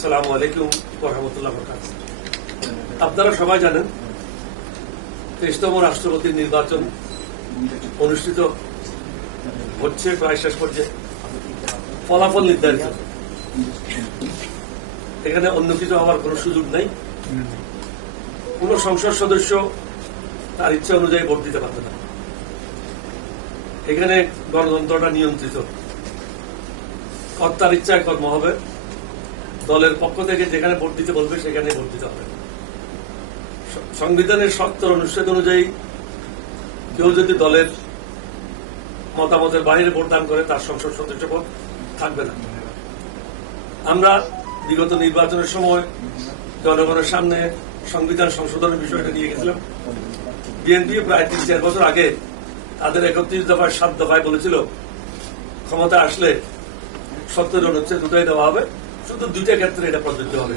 আসসালামু আলাইকুম ওয়া রাহমাতুল্লাহি ওয়া বারাকাতুহু। আপনারা সবাই জানেন 23তম রাষ্ট্রপতির নির্বাচন অনুষ্ঠিত হচ্ছে, প্রায় শেষ পর্যায়ে। ফলাফল নির্ধারিত, এখানে অন্য কিছু হওয়ার কোনো সুযোগ নাই। কোন সংসদ সদস্য তার ইচ্ছা অনুযায়ী ভোট দিতে পারবে না। এখানে গণতন্ত্রটা নিয়ন্ত্রিত, কর্তার ইচ্ছায় কর্ম হবে। দলের পক্ষ থেকে যেখানে ভোট দিতে বলবে সেখানে ভোট দিতে হবে। সংবিধানের ৭০ অনুচ্ছেদ অনুযায়ী কেউ যদি দলের মতামতের বাইরে ভোটদান করে তার সংসদ সদস্য পদ থাকবে না। আমরা বিগত নির্বাচনের সময় জনগণের সামনে সংবিধান সংশোধনের বিষয়টা নিয়ে গেছিলাম। বিএনপি প্রায় ৩-৪ বছর আগে তাদের ৩১ দফায় ৭ দফায় বলেছিল ক্ষমতা আসলে ৭০ অনুচ্ছেদ দুটাই দেওয়া হবে, শুধু দুইটা ক্ষেত্রে এটা প্রযোজ্য হবে।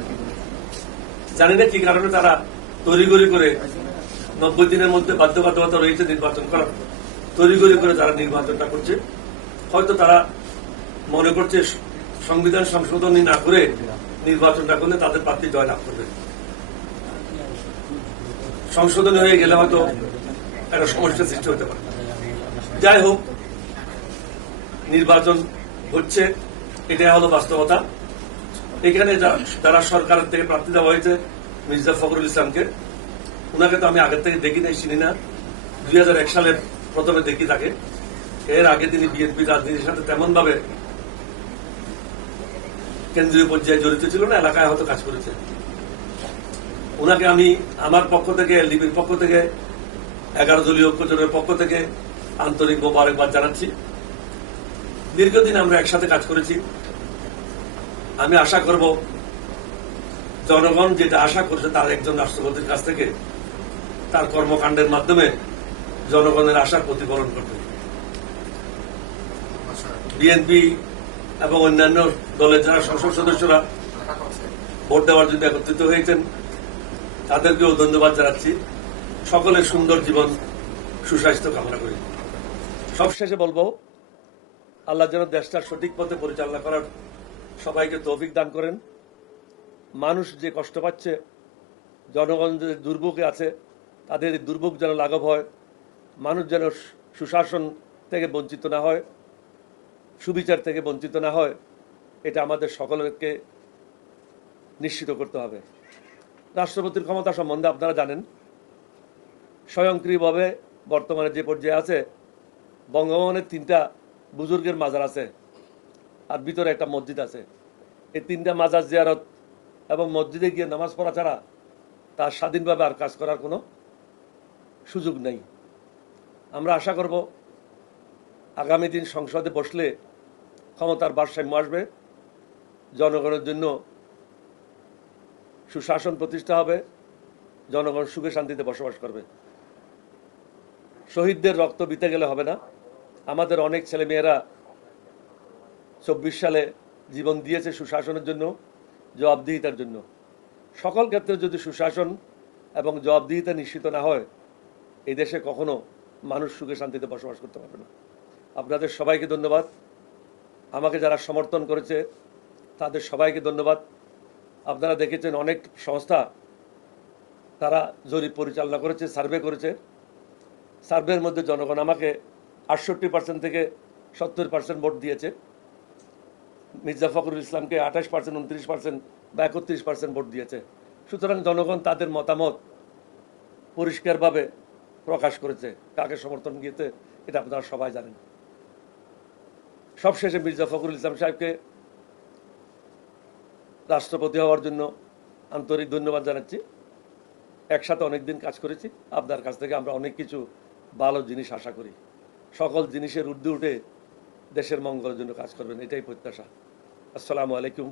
জানি না কি কারণে তারা তড়িঘড়ি করে ৯০ দিনের মধ্যে বাধ্যবাধকতা রয়েছে নির্বাচন করার, তড়িঘড়ি করে তারা নির্বাচনটা করছে। হয়তো তারা মনে করছে সংবিধান সংশোধনী না করে নির্বাচনটা করলে তাদের প্রার্থী জয়লাভ করবে। সংশোধনী হয়ে গেলে হয়তো একটা সমস্যার সৃষ্টি হতে পারে। যাই হোক, নির্বাচন হচ্ছে, এটাই হলো বাস্তবতা। এখানে যারা সরকারের থেকে প্রার্থী দেওয়া হয়েছে মির্জা ফখরুল ইসলামকে, উনাকে তো আমি আগের থেকে দেখি নাই, চিনি না। ২০০১ সালে প্রথমে দেখি তাকে। এর আগে তিনি বিএনপি রাজনীতির সাথে তেমন ভাবে কেন্দ্রীয় পর্যায়ে জড়িত ছিল না, এলাকায় হয়তো কাজ করেছে। উনাকে আমি আমার পক্ষ থেকে, এলডিপির পক্ষ থেকে, 11 দলীয় ঐক্যজোটের পক্ষ থেকে আন্তরিক মোবারকবাদ জানাচ্ছি। দীর্ঘদিন আমরা একসাথে কাজ করেছি। আমি আশা করব জনগণ যেটা আশা করছে তার একজন রাষ্ট্রপতির কাছ থেকে, তার কর্মকাণ্ডের মাধ্যমে জনগণের আশার প্রতিফলন করবে। বিএনপি এবং অন্যান্য দলের যারা সংসদ সদস্যরা ভোট দেওয়ার জন্য একত্রিত হয়েছেন তাদেরকেও ধন্যবাদ জানাচ্ছি। সকলের সুন্দর জীবন, সুস্বাস্থ্য কামনা করি। সবশেষে বলবো, আল্লাহ যেন দেশটার সঠিক পথে পরিচালনা করার সবাইকে তৌফিক দান করেন। মানুষ যে কষ্ট পাচ্ছে, জনগণ যে দুর্ভোগে আছে, তাদের দুর্ভোগ যেন লাঘব হয়। মানুষ যেন সুশাসন থেকে বঞ্চিত না হয়, সুবিচার থেকে বঞ্চিত না হয়, এটা আমাদের সকলকে নিশ্চিত করতে হবে। রাষ্ট্রপতির ক্ষমতা সম্বন্ধে আপনারা জানেন, স্বয়ংক্রিয়ভাবে বর্তমানে যে পর্যায়ে আছে, বঙ্গভবনের 3টা বুজুর্গের মাজার আছে আর ভিতরে একটা মসজিদ আছে। এই 3টা মাজার জিয়ারত এবং মসজিদে গিয়ে নামাজ পড়া ছাড়া তার স্বাধীনভাবে আর কাজ করার কোনো সুযোগ নেই। আমরা আশা করব আগামী দিন সংসদে বসলে ক্ষমতার ভারসাম্য আসবে, জনগণের জন্য সুশাসন প্রতিষ্ঠা হবে, জনগণ সুখে শান্তিতে বসবাস করবে। শহীদদের রক্ত বিতে গেলে হবে না। আমাদের অনেক ছেলেমেয়েরা 24 সালে জীবন দিয়েছে সুশাসনের জন্য, জবাবদিহিতার জন্য। সকল ক্ষেত্রে যদি সুশাসন এবং জবাবদিহিতা নিশ্চিত না হয়, এই দেশে কখনো মানুষ সুখে শান্তিতে বসবাস করতে পারবে না। আপনাদের সবাইকে ধন্যবাদ। আমাকে যারা সমর্থন করেছে তাদের সবাইকে ধন্যবাদ। আপনারা দেখেছেন অনেক সংস্থা তারা জরিপ পরিচালনা করেছে, সার্ভে করেছে। সার্ভের মধ্যে জনগণ আমাকে 68% থেকে 70% ভোট দিয়েছে। মির্জা ফখরুল ইসলামকে 28%, 29% বা 31% ভোট দিয়েছে। সুতরাং জনগণ তাদের মতামত পরিষ্কারভাবে প্রকাশ করেছে, কাকে সমর্থন দিয়েছে এটা আপনারা সবাই জানেন। সবশেষে মির্জা ফখরুল ইসলাম সাহেবকে রাষ্ট্রপতি হওয়ার জন্য আন্তরিক ধন্যবাদ জানাচ্ছি। একসাথে অনেকদিন কাজ করেছি, আপনার কাছ থেকে আমরা অনেক কিছু ভালো জিনিস আশা করি। সকল জিনিসের ঊর্ধ্বে উঠে দেশের মঙ্গলের জন্য কাজ করবেন, এটাই প্রত্যাশা। আসসালামু আলাইকুম।